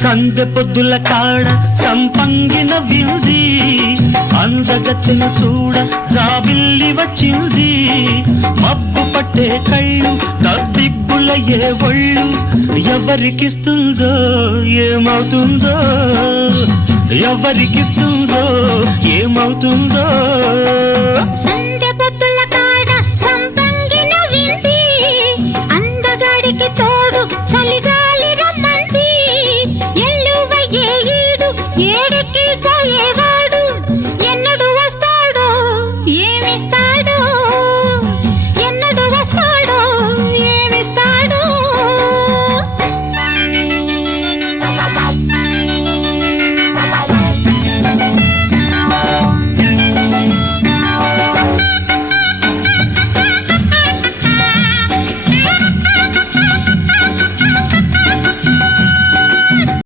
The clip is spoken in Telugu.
సందె పొద్దుల కాడ సంపంగిన వింది అందగత్తెన చూడ జాబిల్లి వచ్చింది మబ్బు పట్టే కళ్ళు తద్దిబ్బులయ్యే ఒళ్ళు ఎవరికిస్తుందో ఏమవుతుందో ఎవరికిస్తుందో ఏమవుతుందో